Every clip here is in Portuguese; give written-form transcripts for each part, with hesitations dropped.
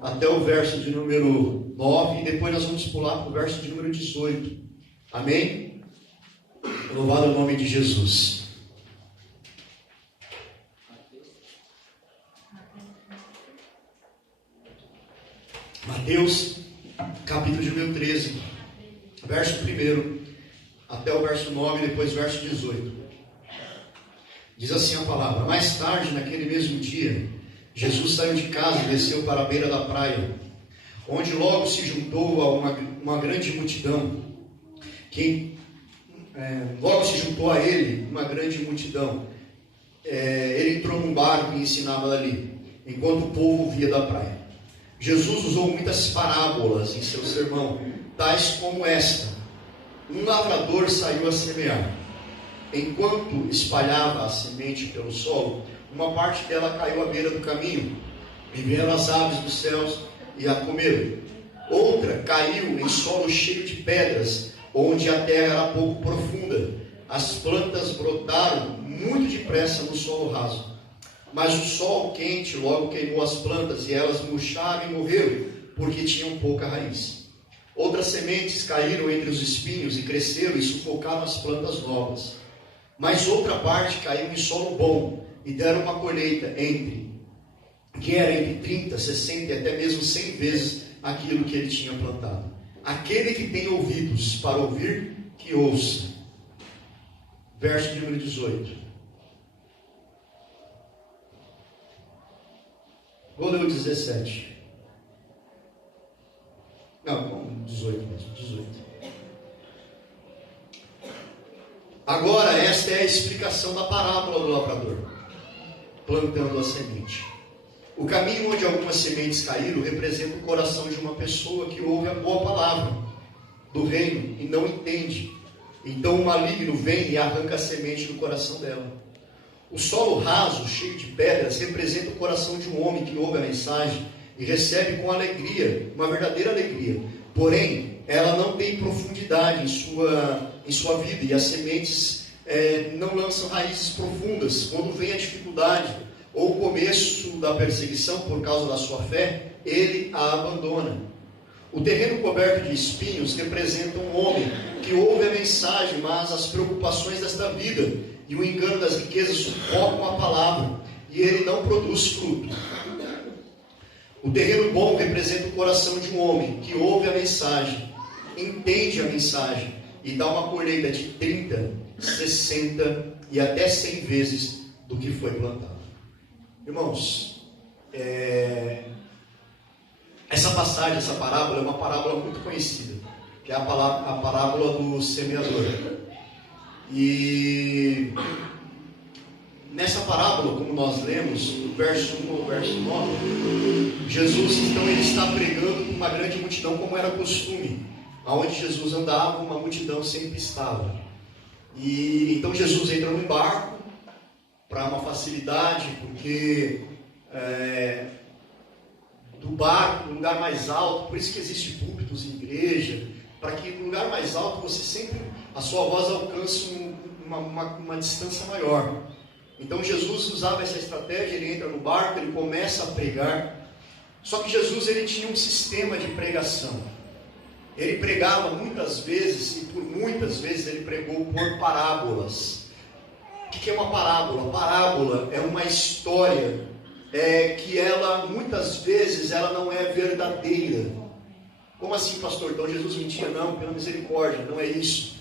até o verso de número 9 e depois nós vamos pular para o verso de número 18. Amém? Louvado o nome de Jesus. Mateus, capítulo de número 13, verso 1 até o verso 9 e depois o verso 18. Diz assim a palavra: Mais tarde, naquele mesmo dia, Jesus saiu de casa e desceu para a beira da praia, onde logo se juntou a uma grande multidão. Logo se juntou a ele uma grande multidão. Ele entrou num barco e ensinava ali, enquanto o povo via da praia. Jesus usou muitas parábolas em seu sermão, tais como esta: Um lavrador saiu a semear. Enquanto espalhava a semente pelo solo, uma parte dela caiu à beira do caminho, e vieram as aves dos céus e a comeram. Outra caiu em solo cheio de pedras, onde a terra era pouco profunda. As plantas brotaram muito depressa no solo raso. Mas o sol quente logo queimou as plantas, e elas murcharam e morreram, porque tinham pouca raiz. Outras sementes caíram entre os espinhos e cresceram e sufocaram as plantas novas. Mas outra parte caiu em solo bom, e deram uma colheita que era entre 30, 60 e até mesmo 100 vezes aquilo que ele tinha plantado. Aquele que tem ouvidos para ouvir, que ouça. Verso de número 18. Vou ler o 17. Não, 18 mesmo, 18. Agora, esta é a explicação da parábola do lavrador plantando a semente. O caminho onde algumas sementes caíram representa o coração de uma pessoa que ouve a boa palavra do reino e não entende. Então o maligno vem e arranca a semente do coração dela. O solo raso, cheio de pedras, representa o coração de um homem que ouve a mensagem e recebe com alegria, uma verdadeira alegria. Porém, ela não tem profundidade em sua vida, e as sementes não lançam raízes profundas. Quando vem a dificuldade ou o começo da perseguição por causa da sua fé, ele a abandona. O terreno coberto de espinhos representa um homem que ouve a mensagem, mas as preocupações desta vida e o engano das riquezas sufocam a palavra, e ele não produz fruto. O terreno bom representa o coração de um homem que ouve a mensagem, entende a mensagem e dá uma colheita de 30, 60 e até 100 vezes do que foi plantado. Irmãos, essa passagem, essa parábola é uma parábola muito conhecida, que é a parábola do semeador. E nessa parábola, como nós lemos, do verso 1 ao verso 9, Jesus então ele está pregando com uma grande multidão, como era costume. Aonde Jesus andava, uma multidão sempre estava. E então Jesus entra num barco para uma facilidade, porque do barco, no lugar mais alto, por isso que existe púlpitos em igreja, para que no lugar mais alto você sempre, a sua voz alcance uma distância maior. Então Jesus usava essa estratégia, ele entra no barco, ele começa a pregar. Só que Jesus ele tinha um sistema de pregação. Ele pregava muitas vezes, e por muitas vezes ele pregou por parábolas. O que é uma parábola? Parábola é uma história que ela, muitas vezes, ela não é verdadeira. Como assim, pastor? Então Jesus mentia? Não, pela misericórdia, não é isso.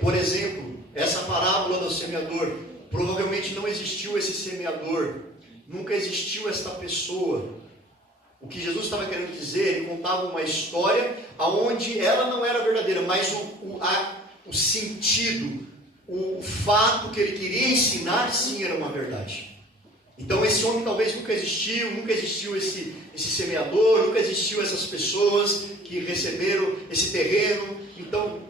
Por exemplo, essa parábola do semeador, provavelmente não existiu esse semeador, nunca existiu esta pessoa. O que Jesus estava querendo dizer, ele contava uma história onde ela não era verdadeira, mas o sentido, o fato que ele queria ensinar, sim, era uma verdade. Então esse homem talvez nunca existiu esse semeador, nunca existiu essas pessoas que receberam esse terreno. Então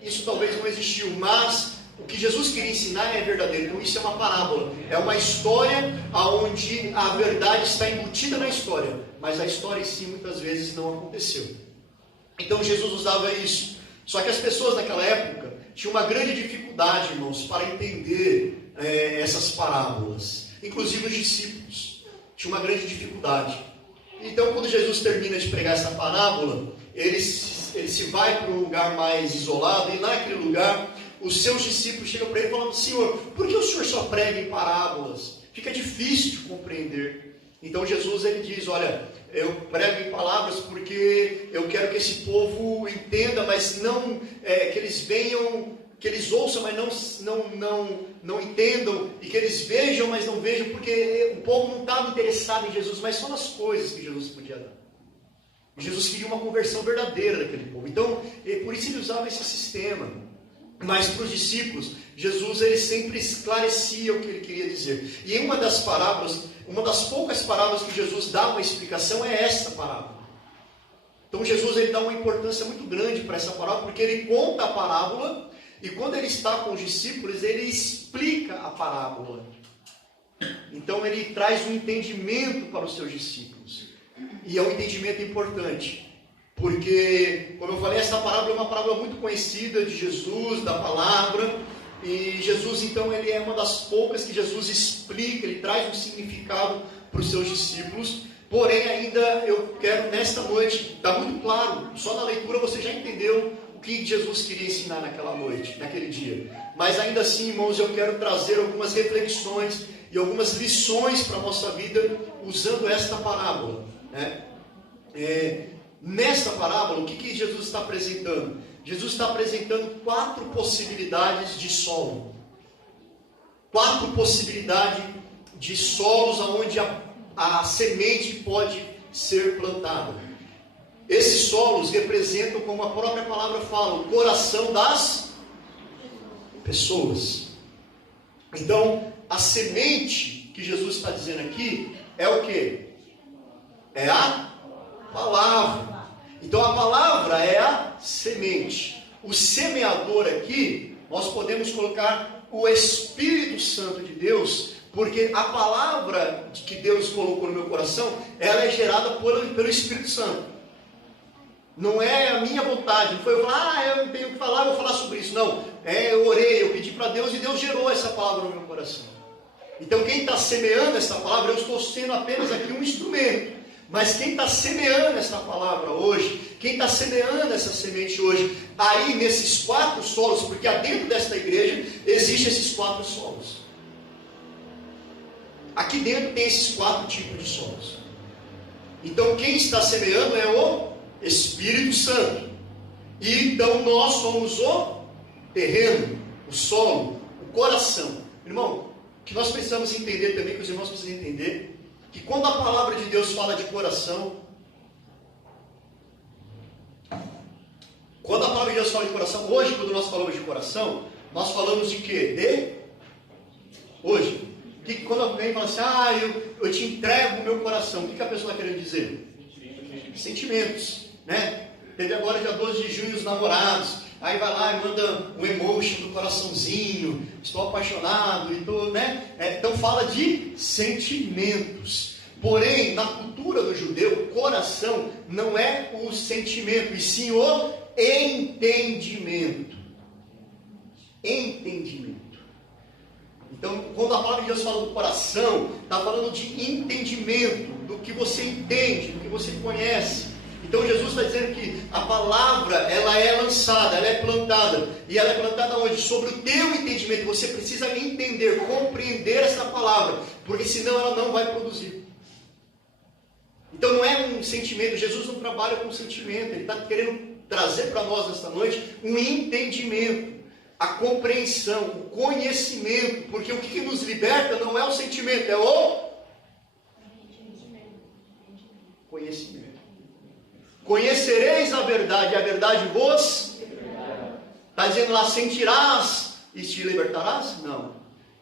isso talvez não existiu, mas o que Jesus queria ensinar é verdadeiro. Então isso é uma parábola, é uma história onde a verdade está embutida na história, mas a história em si muitas vezes não aconteceu. Então Jesus usava isso. Só que as pessoas naquela época tinham uma grande dificuldade, irmãos, para entender essas parábolas. Inclusive os discípulos tinham uma grande dificuldade. Então, quando Jesus termina de pregar essa parábola, ele se vai para um lugar mais isolado, e naquele lugar, os seus discípulos chegam para ele falando: Senhor, por que o Senhor só prega em parábolas? Fica difícil de compreender. Então Jesus ele diz: olha, eu prego em palavras porque eu quero que esse povo entenda, mas não que eles venham, que eles ouçam, mas não entendam, e que eles vejam, mas não vejam, porque o povo não estava interessado em Jesus, mas só nas coisas que Jesus podia dar. Jesus queria uma conversão verdadeira daquele povo. Então, por isso ele usava esse sistema. Mas para os discípulos, Jesus ele sempre esclarecia o que ele queria dizer. E em uma das parábolas, uma das poucas parábolas que Jesus dá uma explicação é esta parábola. Então Jesus ele dá uma importância muito grande para essa parábola, porque ele conta a parábola, e quando ele está com os discípulos, ele explica a parábola. Então ele traz um entendimento para os seus discípulos. E é um entendimento importante. Porque, como eu falei, essa parábola é uma parábola muito conhecida de Jesus, da palavra. E Jesus, então, ele é uma das poucas que Jesus explica, ele traz um significado para os seus discípulos. Porém, ainda eu quero, nesta noite, está muito claro, só na leitura você já entendeu o que Jesus queria ensinar naquela noite, naquele dia. Mas ainda assim, irmãos, eu quero trazer algumas reflexões e algumas lições para a nossa vida usando esta parábola, né? Nesta parábola, o que Jesus está apresentando? Jesus está apresentando 4 possibilidades de solo. 4 possibilidades de solos onde a semente pode ser plantada. Esses solos representam, como a própria palavra fala, o coração das pessoas. Então, a semente que Jesus está dizendo aqui é o quê? É a palavra. Então a palavra é a semente. O semeador aqui, nós podemos colocar o Espírito Santo de Deus, porque a palavra que Deus colocou no meu coração, ela é gerada pelo Espírito Santo. Não é a minha vontade, não foi eu falar, eu não tenho o que falar, vou falar sobre isso. Não, eu orei, eu pedi para Deus e Deus gerou essa palavra no meu coração. Então quem está semeando essa palavra, eu estou sendo apenas aqui um instrumento. Mas quem está semeando essa palavra hoje, quem está semeando essa semente hoje, aí nesses 4 solos, porque dentro desta igreja existem esses 4 solos. Aqui dentro tem esses 4 tipos de solos. Então quem está semeando é o Espírito Santo. E então nós somos o terreno, o solo, o coração. Irmão, o que nós precisamos entender também, que os irmãos precisam entender, que quando a palavra de Deus fala de coração, quando a palavra de Deus fala de coração, hoje quando nós falamos de coração, nós falamos de quê? Hoje. Quando alguém fala assim, eu te entrego o meu coração, o que a pessoa está querendo dizer? Sentimentos, né? Teve agora dia 12 de junho os namorados, aí vai lá e manda um emotion do coraçãozinho, estou apaixonado, né? Então fala de sentimentos. Porém, na cultura do judeu, coração não é o sentimento, e sim o entendimento. Entendimento. Então, quando a palavra de Deus fala do coração, está falando de entendimento, do que você entende, do que você conhece. Então Jesus está dizendo que a palavra, ela é lançada, ela é plantada. E ela é plantada onde? Sobre o teu entendimento. Você precisa entender, compreender essa palavra, porque senão ela não vai produzir. Então não é um sentimento, Jesus não trabalha com sentimento, Ele está querendo trazer para nós nesta noite um entendimento, a compreensão, o conhecimento, porque o que nos liberta não é o sentimento, é o conhecimento. Conhecereis a verdade vos... Está dizendo lá, sentirás e te libertarás? Não.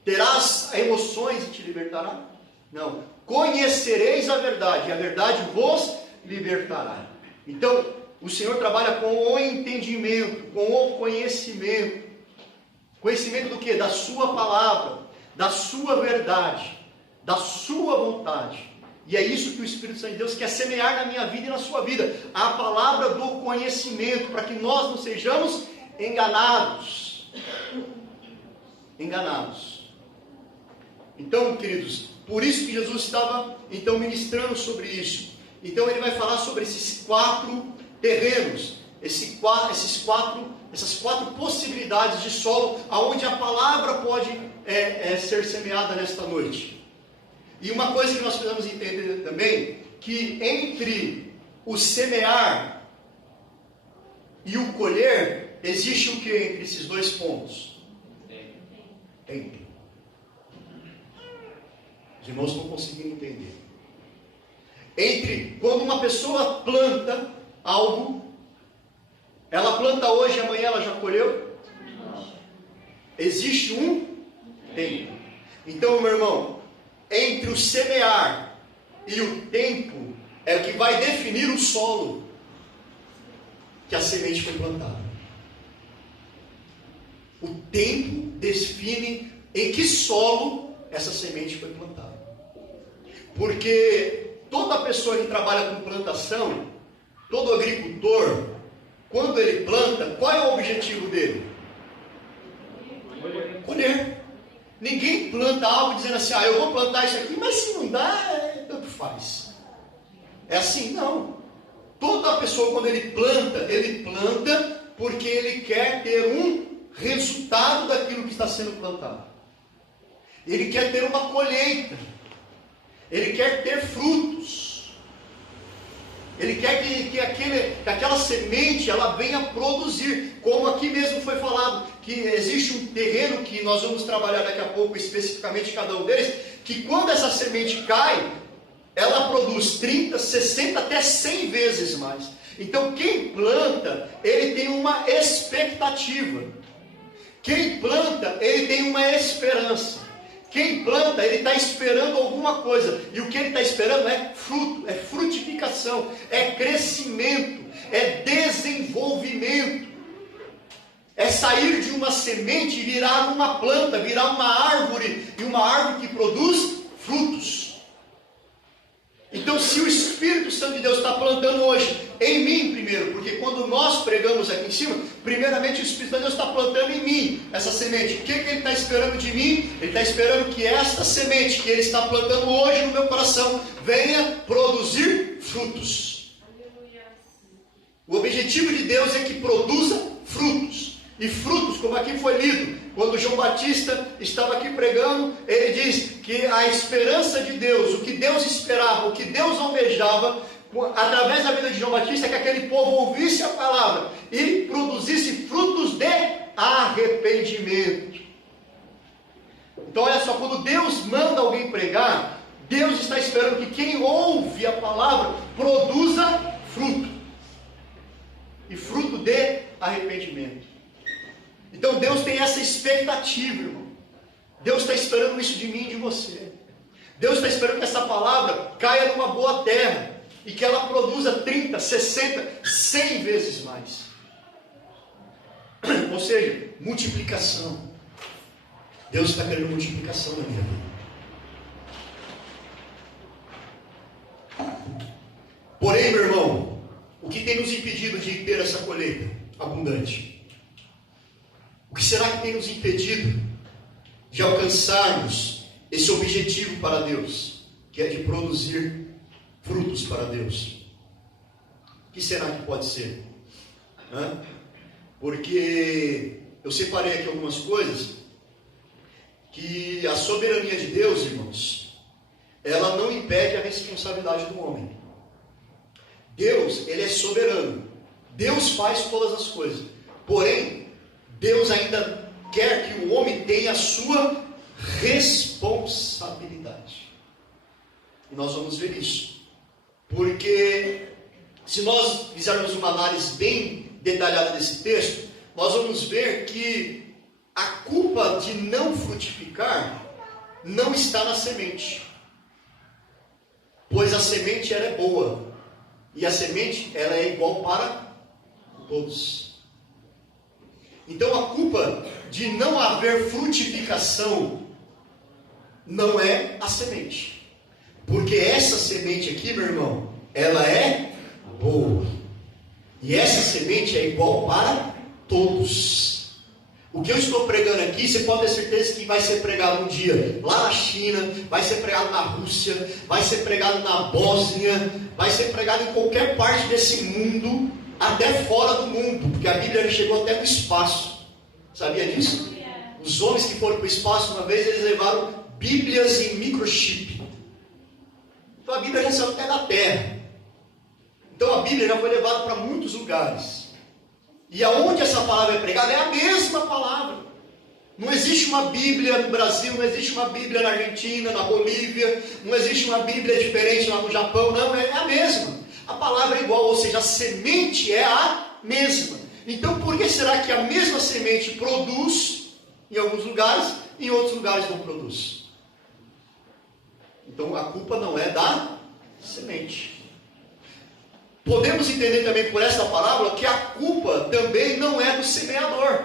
Terás emoções e te libertará? Não. Conhecereis a verdade vos libertará. Então, o Senhor trabalha com o entendimento, com o conhecimento. Conhecimento do quê? Da sua palavra, da sua verdade, da sua vontade. E é isso que o Espírito Santo de Deus quer semear na minha vida e na sua vida. A palavra do conhecimento, para que nós não sejamos enganados. Enganados. Então, queridos, por isso que Jesus estava então ministrando sobre isso. Então ele vai falar sobre esses 4 terrenos, essas quatro possibilidades de solo, aonde a palavra pode ser semeada nesta noite. E uma coisa que nós precisamos entender também, que entre o semear e o colher, existe o que entre esses 2 pontos? Tempo. Os irmãos não conseguiram entender. Entre quando uma pessoa planta algo, ela planta hoje e amanhã ela já colheu? Existe um tempo. Então, meu irmão, entre o semear e o tempo é o que vai definir o solo que a semente foi plantada. O tempo define em que solo essa semente foi plantada. Porque toda pessoa que trabalha com plantação, todo agricultor, quando ele planta, qual é o objetivo dele? Colher. Ninguém planta algo dizendo assim, eu vou plantar isso aqui, mas se não dá, tanto faz. É assim? Não. Toda pessoa, quando ele planta porque ele quer ter um resultado daquilo que está sendo plantado. Ele quer ter uma colheita. Ele quer ter frutos. Ele quer que aquela semente ela venha produzir. Como aqui mesmo foi falado, que existe um terreno que nós vamos trabalhar daqui a pouco, especificamente cada um deles, que quando essa semente cai, ela produz 30, 60, até 100 vezes mais. Então quem planta, ele tem uma expectativa. Quem planta, ele tem uma esperança. Quem planta, ele está esperando alguma coisa. E o que ele está esperando é fruto, é frutificação, é crescimento, é desenvolvimento. É sair de uma semente e virar uma planta, virar uma árvore. E uma árvore que produz frutos. Então, se o Espírito Santo de Deus está plantando hoje em mim primeiro, porque quando nós pregamos aqui em cima, primeiramente o Espírito Santo de Deus está plantando em mim essa semente. O que ele está esperando de mim? Ele está esperando que esta semente que ele está plantando hoje no meu coração venha produzir frutos. O objetivo de Deus é que produza frutos. E frutos, como aqui foi lido, quando João Batista estava aqui pregando, ele diz que a esperança de Deus, o que Deus esperava, o que Deus almejava, através da vida de João Batista, é que aquele povo ouvisse a palavra e produzisse frutos de arrependimento. Então olha só, quando Deus manda alguém pregar, Deus está esperando que quem ouve a palavra produza fruto. E fruto de arrependimento. Então Deus tem essa expectativa, irmão. Deus está esperando isso de mim e de você. Deus está esperando que essa palavra caia numa boa terra e que ela produza 30, 60, 100 vezes mais. Ou seja, multiplicação. Deus está querendo multiplicação na minha vida. Porém, meu irmão, o que tem nos impedido de ter essa colheita abundante? O que será que tem nos impedido de alcançarmos esse objetivo para Deus, que é de produzir frutos para Deus? O que será que pode ser? Porque eu separei aqui algumas coisas que a soberania de Deus, irmãos, ela não impede a responsabilidade do homem. Deus, ele é soberano. Deus faz todas as coisas. Porém, Deus ainda quer que o homem tenha a sua responsabilidade. E nós vamos ver isso. Porque se nós fizermos uma análise bem detalhada desse texto, nós vamos ver que a culpa de não frutificar não está na semente. Pois a semente ela é boa. E a semente ela é igual para todos. Então a culpa de não haver frutificação não é a semente. Porque essa semente aqui, meu irmão, ela é boa. E essa semente é igual para todos. O que eu estou pregando aqui, você pode ter certeza que vai ser pregado um dia lá na China, vai ser pregado na Rússia, vai ser pregado na Bósnia, vai ser pregado em qualquer parte desse mundo, até fora do mundo, porque a Bíblia já chegou até no espaço. Sabia disso? Os homens que foram para o espaço uma vez, eles levaram Bíblias em microchip. Então a Bíblia já saiu até da Terra. Então a Bíblia já foi levada para muitos lugares. E aonde essa palavra é pregada é a mesma palavra. Não existe uma Bíblia no Brasil, não existe uma Bíblia na Argentina, na Bolívia, não existe uma Bíblia diferente lá no Japão, não, é a mesma. A palavra é igual, ou seja, a semente é a mesma. Então por que será que a mesma semente produz em alguns lugares e em outros lugares não produz? Então a culpa não é da semente. Podemos entender também por esta parábola que a culpa também não é do semeador.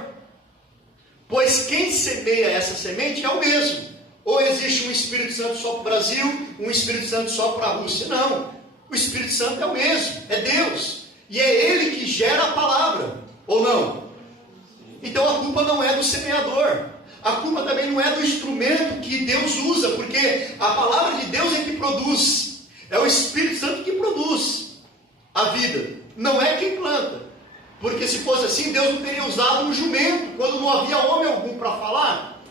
Pois quem semeia essa semente é o mesmo. Ou existe um Espírito Santo só para o Brasil, um Espírito Santo só para a Rússia. Não. O Espírito Santo é o mesmo, é Deus. E é Ele que gera a palavra. Ou não? Então a culpa não é do semeador. A culpa também não é do instrumento que Deus usa, porque a palavra de Deus é que produz. É o Espírito Santo que produz a vida, não é quem planta. Porque se fosse assim, Deus não teria usado um jumento, quando não havia homem algum para falar.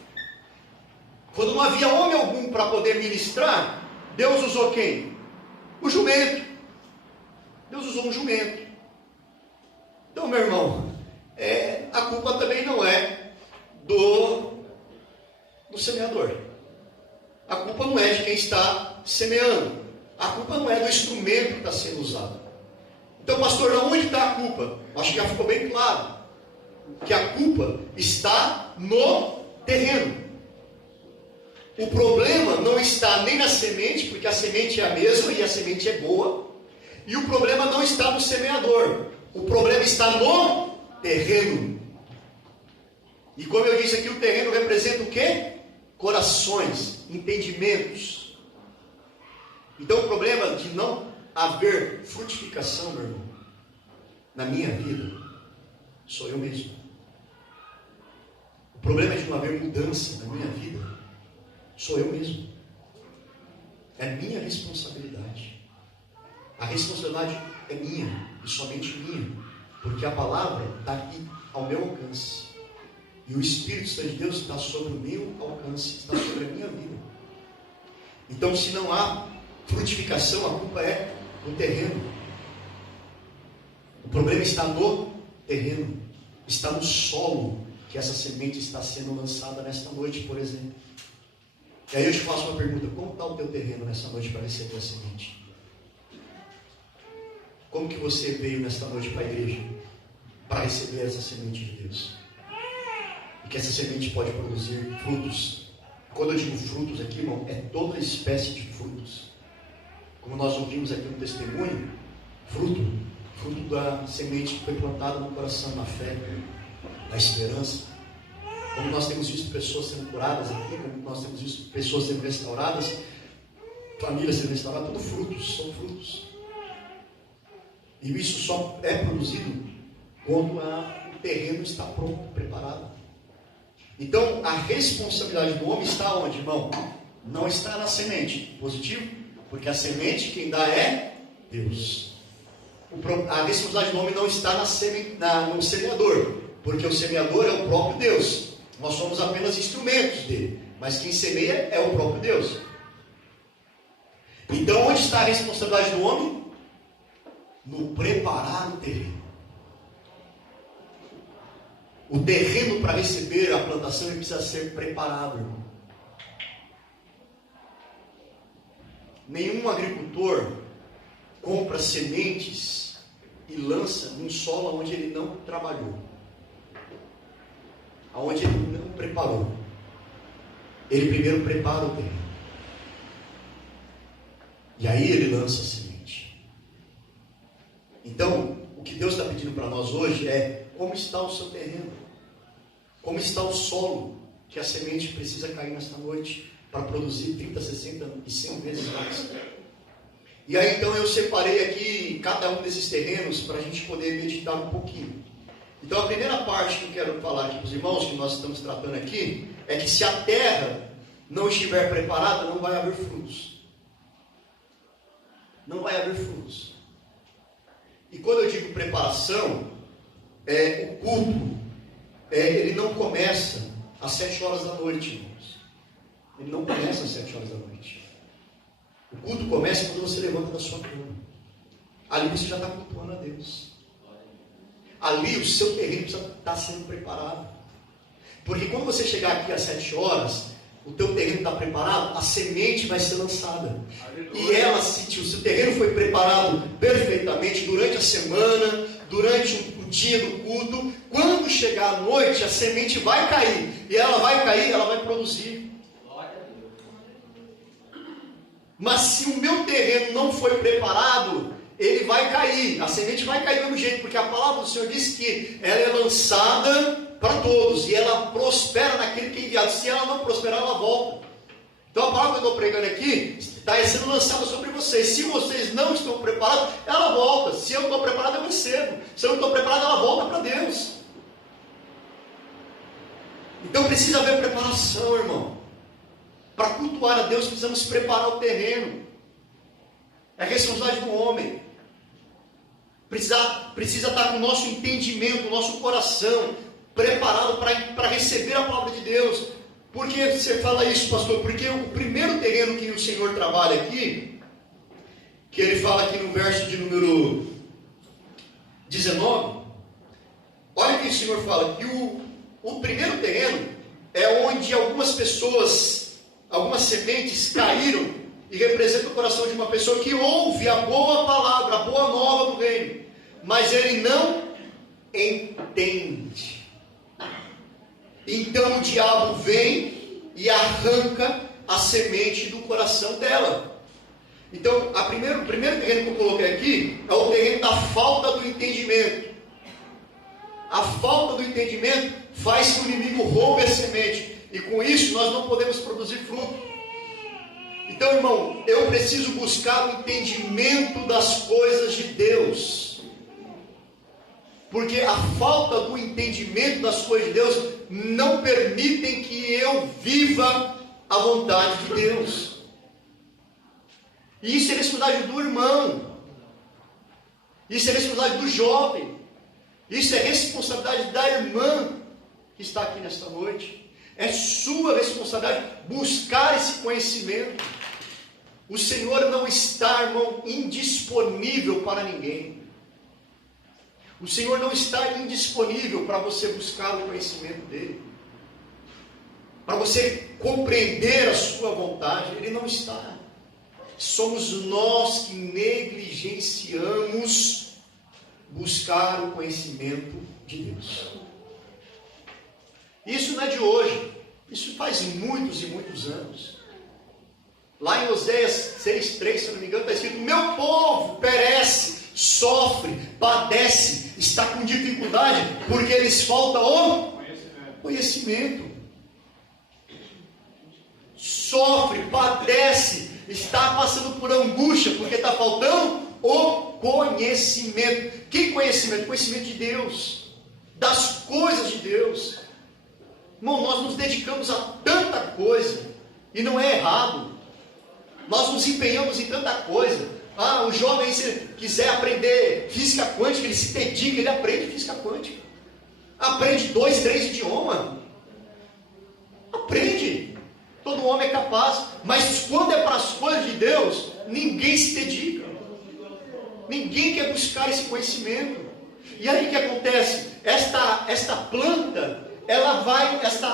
Quando não havia homem algum para poder ministrar, Deus usou quem? O jumento. Deus usou um jumento. Então, meu irmão, a culpa também não é do semeador. A culpa não é de quem está semeando. A culpa não é do instrumento que está sendo usado. Então, pastor, onde está a culpa? Acho que já ficou bem claro. Que a culpa está no terreno. O problema não está nem na semente, porque a semente é a mesma e a semente é boa. E o problema não está no semeador. O problema está no terreno. E como eu disse aqui, o terreno representa o quê? Corações, entendimentos. Então o problema de não haver frutificação, meu irmão, na minha vida, sou eu mesmo. O problema de não haver mudança na minha vida, sou eu mesmo. É minha responsabilidade. A responsabilidade é minha, e somente minha, porque a palavra está aqui ao meu alcance. E o Espírito Santo de Deus está sobre o meu alcance, está sobre a minha vida. Então, se não há frutificação, a culpa é no terreno. O problema está no terreno, está no solo que essa semente está sendo lançada nesta noite, por exemplo. E aí eu te faço uma pergunta: como está o teu terreno nesta noite para receber a semente? Como que você veio nesta noite para a igreja para receber essa semente de Deus? E que essa semente pode produzir frutos. Quando eu digo frutos aqui, irmão, é toda espécie de frutos. Como nós ouvimos aqui no testemunho, fruto da semente que foi plantada no coração, na fé, na esperança. Como nós temos visto pessoas sendo curadas aqui, como nós temos visto pessoas sendo restauradas, famílias sendo restauradas, tudo frutos, são frutos. E isso só é produzido quando o terreno está pronto, preparado. Então, a responsabilidade do homem está onde, irmão? Não está na semente, positivo? Porque a semente quem dá é Deus. A responsabilidade do homem não está no semeador, porque o semeador é o próprio Deus. Nós somos apenas instrumentos dele, mas quem semeia é o próprio Deus. Então, onde está a responsabilidade do homem? No preparar o terreno. O terreno para receber a plantação ele precisa ser preparado, irmão. Nenhum agricultor compra sementes e lança num solo onde ele não trabalhou, onde ele não preparou. Ele primeiro prepara o terreno. E aí ele lança a semente. Então, o que Deus está pedindo para nós hoje é: como está o seu terreno? Como está o solo que a semente precisa cair nesta noite para produzir 30, 60 e 100 vezes mais? E aí então eu separei aqui cada um desses terrenos para a gente poder meditar um pouquinho. Então a primeira parte que eu quero falar aqui para os irmãos, que nós estamos tratando aqui, é que se a terra não estiver preparada, não vai haver frutos. Não vai haver frutos. E quando eu digo preparação, o culto, ele não começa às 7 horas da noite, irmãos. Ele não começa às 7 horas da noite. O culto começa quando você levanta da sua cama. Ali você já está cultuando a Deus. Ali o seu terreno precisa estar sendo preparado. Porque quando você chegar aqui às 7 horas, o teu terreno está preparado, a semente vai ser lançada. E ela, se o seu terreno foi preparado perfeitamente durante a semana, durante o dia do culto, quando chegar à noite, a semente vai cair. E ela vai cair, ela vai produzir. Mas se o meu terreno não foi preparado, ele vai cair, a semente vai cair do mesmo jeito, porque a palavra do Senhor diz que ela é lançada para todos, e ela prospera naquele que é enviado. Se ela não prosperar, ela volta. Então a palavra que eu estou pregando aqui está sendo lançada sobre vocês. Se vocês não estão preparados, ela volta. Se eu estou preparado, eu recebo. Se eu não estou preparado, ela volta para Deus. Então precisa haver preparação, irmão. Para cultuar a Deus, precisamos preparar o terreno. É a responsabilidade do homem. Precisa estar com o nosso entendimento, o nosso coração preparado para receber a palavra de Deus. Por que você fala isso, pastor? Porque o primeiro terreno que o Senhor trabalha aqui, que ele fala aqui no verso de número 19, olha que o Senhor fala, que o primeiro terreno é onde algumas pessoas, algumas sementes caíram, e representa o coração de uma pessoa que ouve a boa palavra, a boa nova do reino, mas ele não entende. Então o diabo vem e arranca a semente do coração dela. Então o primeiro terreno que eu coloquei aqui é o terreno da falta do entendimento. A falta do entendimento faz que o inimigo roube a semente, e com isso nós não podemos produzir fruto. Então, irmão, eu preciso buscar o entendimento das coisas de Deus. Porque a falta do entendimento das coisas de Deus não permitem que eu viva a vontade de Deus. E isso é responsabilidade do irmão. Isso é responsabilidade do jovem. Isso é responsabilidade da irmã que está aqui nesta noite. É sua responsabilidade buscar esse conhecimento. O Senhor não está, irmão, indisponível para ninguém. O Senhor não está indisponível para você buscar o conhecimento dEle, para você compreender a sua vontade. Ele não está. Somos nós que negligenciamos buscar o conhecimento de Deus. Isso não é de hoje. Isso faz muitos e muitos anos. Lá em Oséias 6,3, se eu não me engano, está escrito: meu povo perece, sofre, padece, está com dificuldade, porque lhes falta o conhecimento. Sofre, padece, está passando por angústia, porque está faltando o conhecimento. Que conhecimento? Conhecimento de Deus, das coisas de Deus. Irmão, nós nos dedicamos a tanta coisa, e não é errado. Nós nos empenhamos em tanta coisa. O jovem, se quiser aprender física quântica, ele se dedica, ele aprende física quântica. Aprende 2, 3 idiomas. Aprende. Todo homem é capaz. Mas quando é para as coisas de Deus, ninguém se dedica. Ninguém quer buscar esse conhecimento. E aí o que acontece? Esta planta,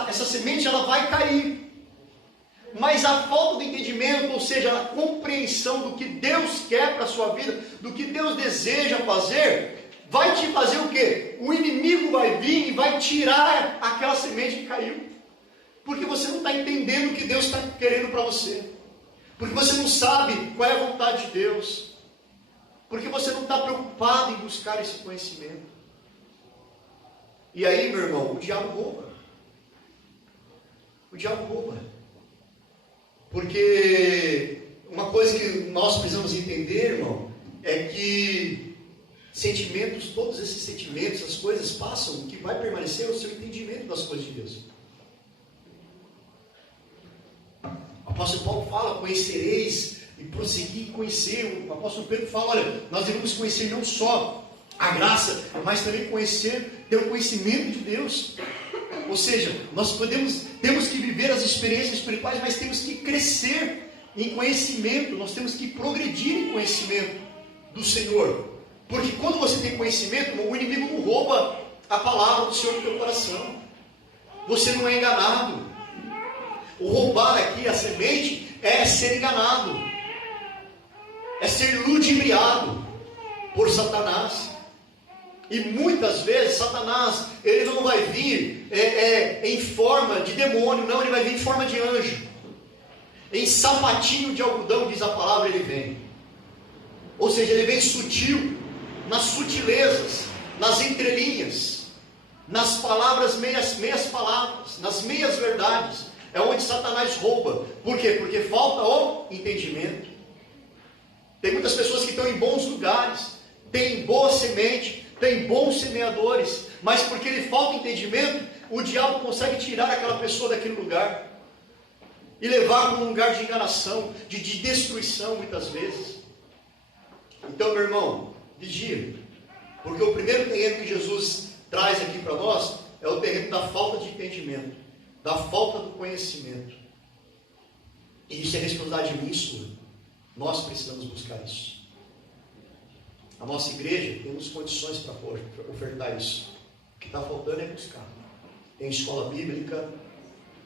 essa semente, ela vai cair. Mas a falta do entendimento, ou seja, a compreensão do que Deus quer para a sua vida, do que Deus deseja fazer, vai te fazer o quê? O inimigo vai vir e vai tirar aquela semente que caiu. Porque você não está entendendo o que Deus está querendo para você. Porque você não sabe qual é a vontade de Deus. Porque você não está preocupado em buscar esse conhecimento. E aí, meu irmão, o diabo rouba. O diabo rouba. Porque uma coisa que nós precisamos entender, irmão, é que Sentimentos, todos esses sentimentos, as coisas passam, o que vai permanecer é o seu entendimento das coisas de Deus. O apóstolo Paulo fala, conhecereis e prosseguir em conhecer. O apóstolo Pedro fala, olha, nós devemos conhecer não só a graça, mas também conhecer, ter o conhecimento de Deus. Ou seja, nós temos que viver as experiências espirituais, mas temos que crescer em conhecimento, nós temos que progredir em conhecimento do Senhor. Porque quando você tem conhecimento, o inimigo não rouba a palavra do Senhor no teu coração. Você não é enganado. O roubar aqui, a semente, é ser enganado. É ser ludibriado por Satanás. E muitas vezes Satanás, ele não vai vir em forma de demônio, não, ele vai vir em forma de anjo. Em sapatinho de algodão, diz a palavra, ele vem. Ou seja, ele vem sutil, nas sutilezas, nas entrelinhas, nas palavras, meias palavras, nas meias verdades. É onde Satanás rouba. Por quê? Porque falta o entendimento. Tem muitas pessoas que estão em bons lugares, têm boa semente, tem bons semeadores, mas porque lhe falta entendimento, o diabo consegue tirar aquela pessoa daquele lugar e levar para um lugar de enganação, de destruição muitas vezes. Então, meu irmão, vigia, porque o primeiro terreno que Jesus traz aqui para nós é o terreno da falta de entendimento, da falta do conhecimento. E isso é responsabilidade minha e sua. Nós precisamos buscar isso. A nossa igreja temos condições para ofertar isso. O que está faltando é buscar. Tem escola bíblica,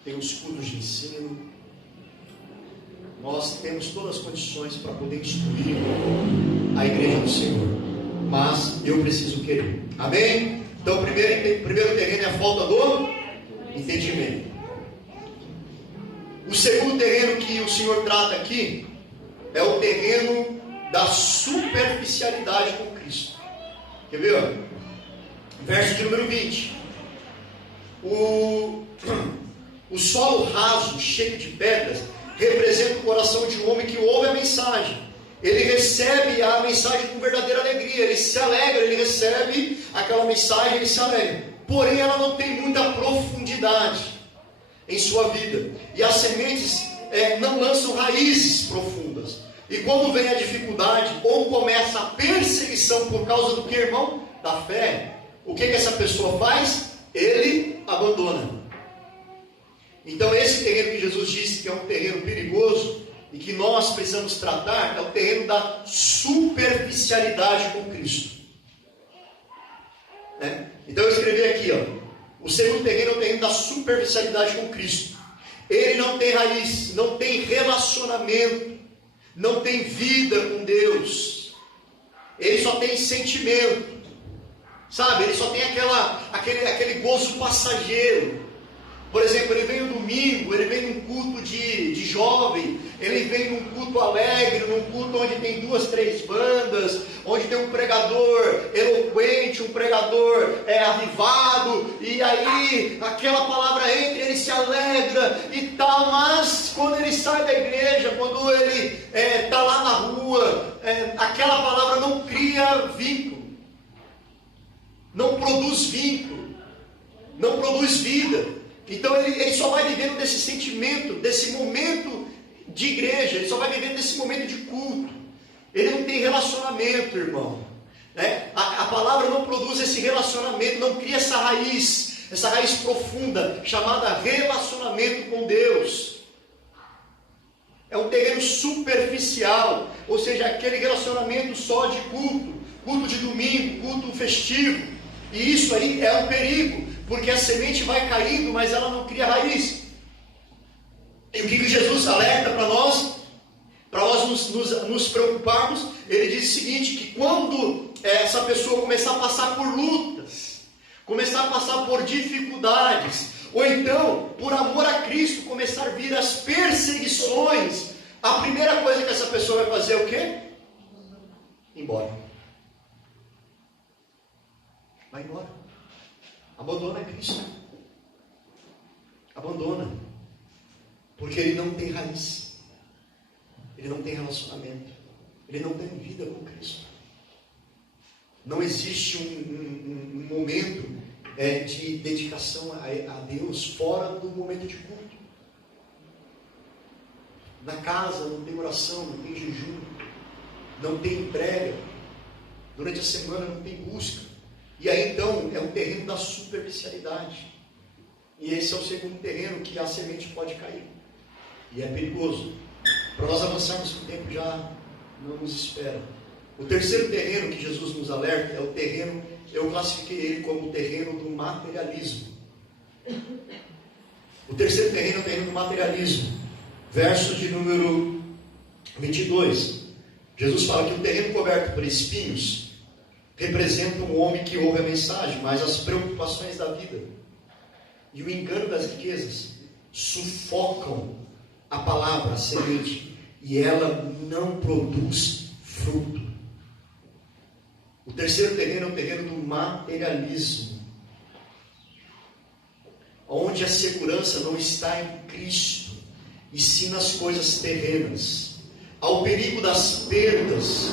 tem os cultos de ensino. Nós temos todas as condições para poder instruir a igreja do Senhor. Mas eu preciso querer. Amém? Então o primeiro terreno é a falta do entendimento. O segundo terreno que o Senhor trata aqui é o terreno da superficialidade com Cristo. Quer ver? Verso de número 20. O solo raso, cheio de pedras, representa o coração de um homem que ouve a mensagem. Ele recebe a mensagem com verdadeira alegria. Ele se alegra, ele recebe aquela mensagem, ele se alegra. Porém, ela não tem muita profundidade em sua vida. E as sementes não lançam raízes profundas. E quando vem a dificuldade, ou começa a perseguição por causa do que, irmão? Da fé. O que essa pessoa faz? Ele abandona. Então esse terreno que Jesus disse que é um terreno perigoso e que nós precisamos tratar, é o terreno da superficialidade com Cristo. Então eu escrevi aqui, o segundo terreno é o terreno da superficialidade com Cristo. Ele não tem raiz, não tem relacionamento, não tem vida com Deus. Ele só tem sentimento, sabe? Ele só tem aquele gozo passageiro. Por exemplo, ele vem no domingo, ele vem num culto de jovem, ele vem num culto alegre, num culto onde tem 2, 3 bandas, onde tem um pregador eloquente, um pregador avivado, e aí aquela palavra entra, ele se alegra e tal, mas quando ele sai da igreja, quando ele está lá na rua, aquela palavra não cria vínculo, não produz vínculo, não produz vida. Então ele só vai vivendo desse sentimento, desse momento de igreja, ele só vai vivendo desse momento de culto. Ele não tem relacionamento, irmão. A palavra não produz esse relacionamento, não cria essa raiz profunda, chamada relacionamento com Deus. É um terreno superficial, ou seja, aquele relacionamento só de culto de domingo, culto festivo. E isso aí é um perigo, porque a semente vai caindo, mas ela não cria raiz. E o que Jesus alerta para nós? Para nós nos preocuparmos, ele diz o seguinte, que quando essa pessoa começar a passar por lutas, começar a passar por dificuldades, ou então, por amor a Cristo, começar a vir as perseguições, a primeira coisa que essa pessoa vai fazer é o quê? Ir embora. Vai embora. Abandona Cristo. Abandona. Porque ele não tem raiz. Ele não tem relacionamento. Ele não tem vida com Cristo. Não existe um momento de dedicação a Deus fora do momento de culto. Na casa não tem oração, não tem jejum, não tem entrega. Durante a semana não tem busca. E aí então é o terreno da superficialidade. E esse é o segundo terreno que a semente pode cair. E é perigoso. Para nós avançarmos, o tempo já não nos espera. O terceiro terreno que Jesus nos alerta é o terreno, eu classifiquei ele como o terreno do materialismo. O terceiro terreno é o terreno do materialismo. Verso de número 22. Jesus fala que o terreno coberto por espinhos representa um homem que ouve a mensagem, mas as preocupações da vida e o engano das riquezas sufocam a palavra, a semente, e ela não produz fruto. O terceiro terreno é o terreno do materialismo, onde a segurança não está em Cristo, e sim nas coisas terrenas. Há o perigo das perdas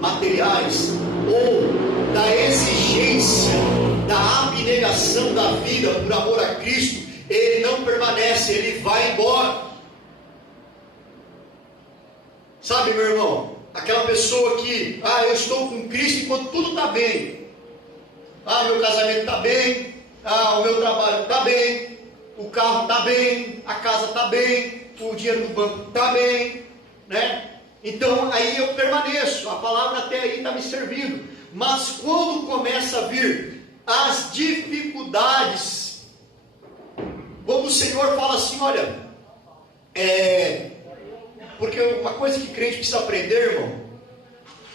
materiais ou da exigência, da abnegação da vida por amor a Cristo. Ele não permanece, ele vai embora. Sabe, meu irmão, aquela pessoa que, eu estou com Cristo enquanto tudo está bem. Meu casamento está bem, o meu trabalho está bem, o carro está bem, a casa está bem, o dinheiro no banco está bem, né? Então aí eu permaneço, a palavra até aí está me servindo. Mas quando começa a vir as dificuldades, quando o Senhor fala assim, olha, porque uma coisa que crente precisa aprender, irmão,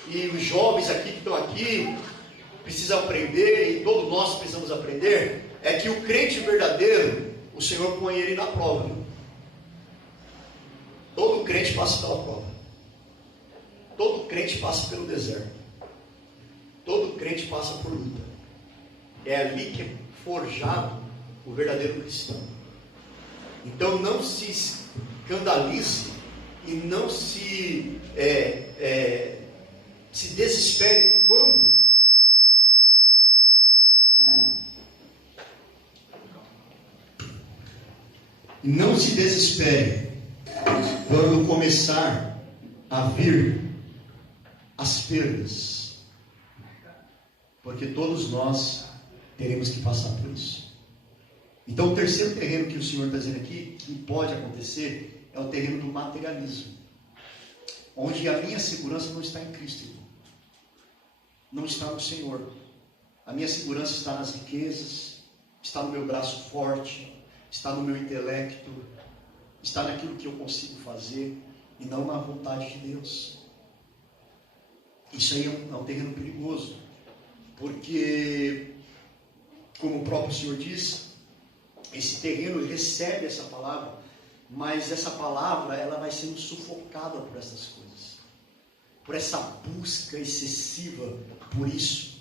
e os jovens aqui que estão aqui precisam aprender, e todos nós precisamos aprender, é que o crente verdadeiro, o Senhor põe ele na prova. Todo crente passa pela prova. Todo crente passa pelo deserto. Todo crente passa por luta. É ali que é forjado o verdadeiro cristão. Então não se escandalize e não se desespere quando começar a vir as perdas, porque todos nós teremos que passar por isso. Então o terceiro terreno que o Senhor está dizendo aqui, que pode acontecer, é o terreno do materialismo, onde a minha segurança não está em Cristo, não está no Senhor. A minha segurança está nas riquezas, está no meu braço forte, está no meu intelecto, está naquilo que eu consigo fazer, e não na vontade de Deus. Isso aí é um terreno perigoso, porque, como o próprio Senhor diz, esse terreno recebe essa palavra, mas essa palavra ela vai sendo sufocada por essas coisas, por essa busca excessiva por isso,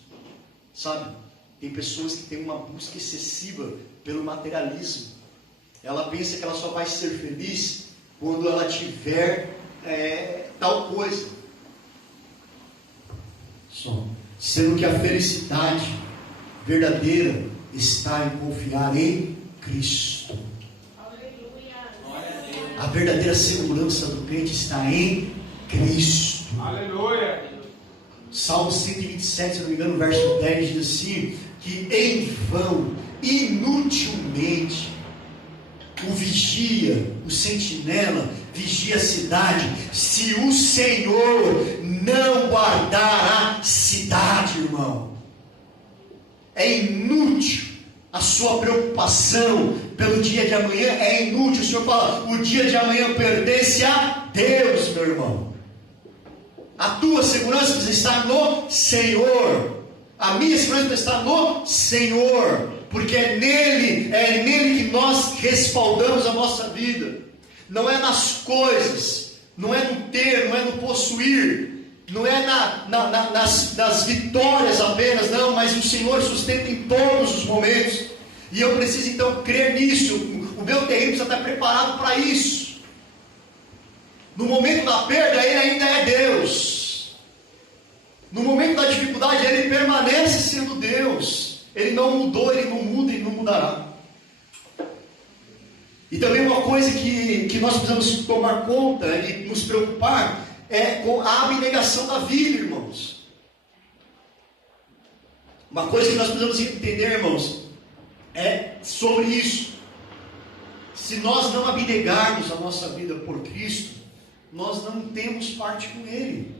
sabe? Tem pessoas que têm uma busca excessiva pelo materialismo. Ela pensa que ela só vai ser feliz quando ela tiver tal coisa. Sendo que a felicidade verdadeira está em confiar em Cristo. A verdadeira segurança do crente está em Cristo. Aleluia. Salmo 127, se não me engano, verso 10 diz assim, que em vão, inutilmente, o vigia, o sentinela, vigia a cidade, se o Senhor não guardar a cidade, irmão. É inútil a sua preocupação pelo dia de amanhã, é inútil. O Senhor fala, o dia de amanhã pertence a Deus, meu irmão. A tua segurança precisa estar no Senhor. A minha segurança precisa estar no Senhor, porque é nele que nós respaldamos a nossa vida. Não é nas coisas, não é no ter, não é no possuir, não é nas vitórias apenas, não, mas o Senhor sustenta em todos os momentos. E eu preciso então crer nisso. O meu terreno precisa estar preparado para isso. No momento da perda, Ele ainda é Deus. No momento da dificuldade, Ele permanece sendo Deus. Ele não mudou, Ele não muda e não mudará. E também uma coisa que nós precisamos tomar conta e nos preocupar é com a abnegação da vida, irmãos. Uma coisa que nós precisamos entender, irmãos, é sobre isso. Se nós não abnegarmos a nossa vida por Cristo, nós não temos parte com Ele.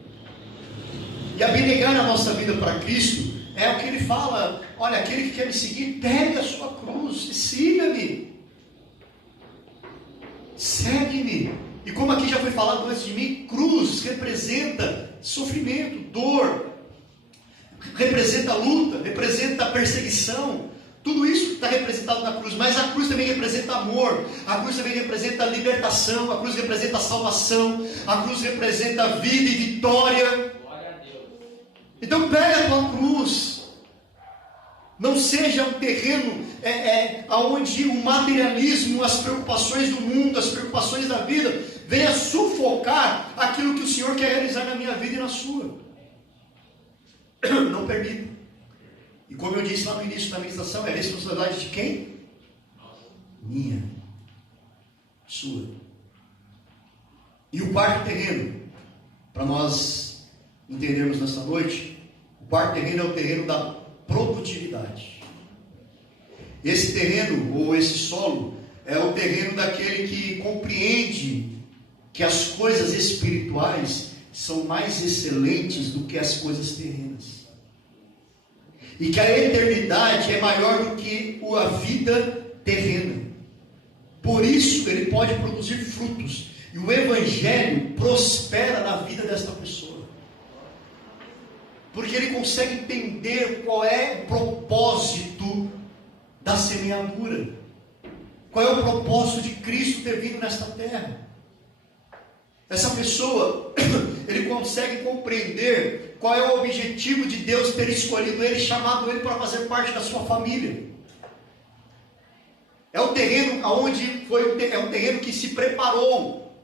E abnegar a nossa vida para Cristo é o que Ele fala: olha, aquele que quer me seguir, pegue a sua cruz e siga-me. Segue-me. E como aqui já foi falado antes de mim, cruz representa sofrimento, dor, representa luta, representa perseguição. Tudo isso está representado na cruz, mas a cruz também representa amor, a cruz também representa libertação, a cruz representa salvação, a cruz representa vida e vitória. Glória a Deus. Então pega a tua cruz. Não seja um terreno onde o materialismo, as preocupações do mundo, as preocupações da vida venha sufocar aquilo que o Senhor quer realizar na minha vida e na sua. Não permita. E como eu disse lá no início da meditação, é a responsabilidade de quem? Minha. Sua. E o quarto terreno, para nós entendermos nessa noite, o quarto terreno é o terreno da produtividade. Esse terreno, ou esse solo, é o terreno daquele que compreende que as coisas espirituais são mais excelentes do que as coisas terrenas. E que a eternidade é maior do que a vida terrena. Por isso ele pode produzir frutos. E o Evangelho prospera na vida desta pessoa. Porque ele consegue entender qual é o propósito da semeadura. Qual é o propósito de Cristo ter vindo nesta terra. Essa pessoa, ele consegue compreender qual é o objetivo de Deus ter escolhido ele, chamado ele para fazer parte da sua família. É um terreno é um terreno que se preparou.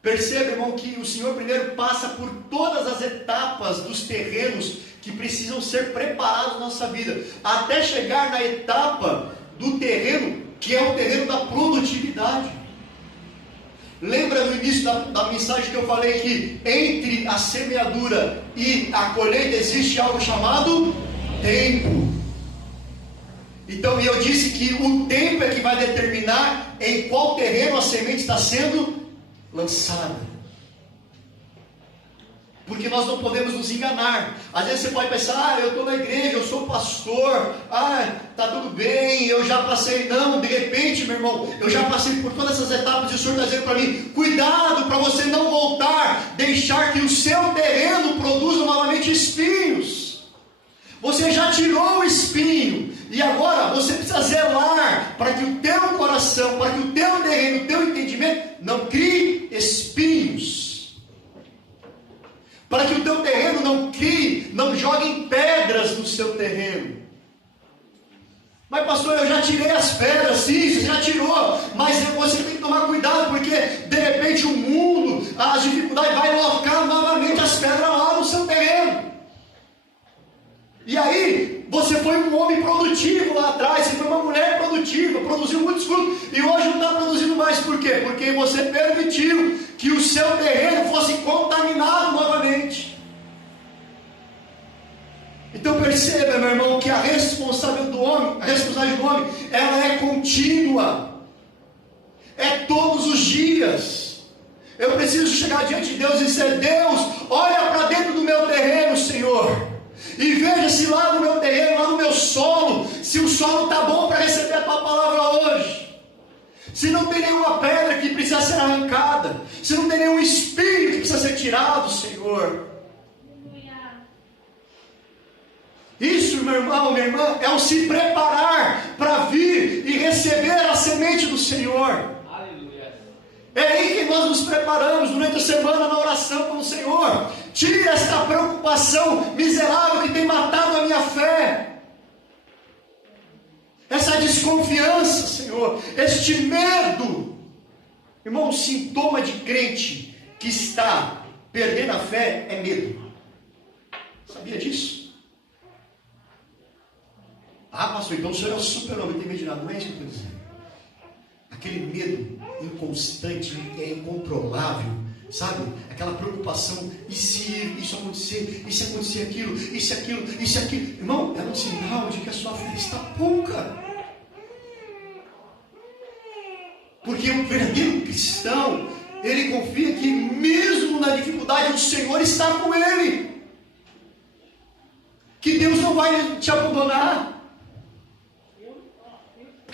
Perceba, irmão, que o Senhor primeiro passa por todas as etapas dos terrenos que precisam ser preparados na nossa vida, até chegar na etapa do terreno, que é o terreno da produtividade. Lembra no início da mensagem que eu falei que entre a semeadura e a colheita existe algo chamado tempo. Então eu disse que o tempo é que vai determinar em qual terreno a semente está sendo lançada. Porque nós não podemos nos enganar. Às vezes você pode pensar: eu estou na igreja, eu sou pastor, está tudo bem, eu já passei. Não, de repente, meu irmão, eu já passei por todas essas etapas e o Senhor está dizendo para mim: cuidado para você não voltar, deixar que o seu terreno produza novamente espinhos. Você já tirou o espinho, e agora você precisa zelar para que o teu coração, para que o teu terreno, o teu entendimento não crie espinhos. Para que o teu terreno não jogue pedras no seu terreno. Mas pastor, eu já tirei as pedras. Sim, você já tirou, mas você tem que tomar cuidado, porque de repente o mundo, as dificuldades vai colocar novamente as pedras lá no seu terreno. E aí, você foi um homem produtivo lá atrás, você foi uma mulher produtiva, produziu muitos frutos, e hoje não está produzindo mais. Por quê? Porque você permitiu que o seu terreno fosse contaminado novamente. Então perceba, meu irmão, que a responsabilidade do homem, ela é contínua. É todos os dias. Eu preciso chegar diante de Deus e dizer: Deus, olha para dentro do meu terreno, Senhor, e veja se lá no meu terreno, lá no meu solo, se o solo está bom para receber a tua palavra hoje. Se não tem nenhuma pedra que precisa ser arrancada, se não tem nenhum espinho que precisa ser tirado, Senhor. Isso, meu irmão, minha irmã, é o se preparar para vir e receber a semente do Senhor. Aleluia. É aí que nós nos preparamos durante a semana na oração com o Senhor. Tira esta preocupação miserável que tem matado a minha fé. Essa desconfiança, Senhor, este medo. Irmão, o sintoma de crente que está perdendo a fé é medo. Sabia disso? Ah, pastor, então o senhor é um super-homem, tem medo de nada. Não é isso que eu estou dizendo. Aquele medo inconstante, é incontrolável, sabe? Aquela preocupação, e se isso acontecer, e se acontecer aquilo, e se aquilo, e se aquilo. Irmão, é um sinal de que a sua fé está pouca. Porque um verdadeiro cristão, ele confia que mesmo na dificuldade o Senhor está com ele. Que Deus não vai te abandonar.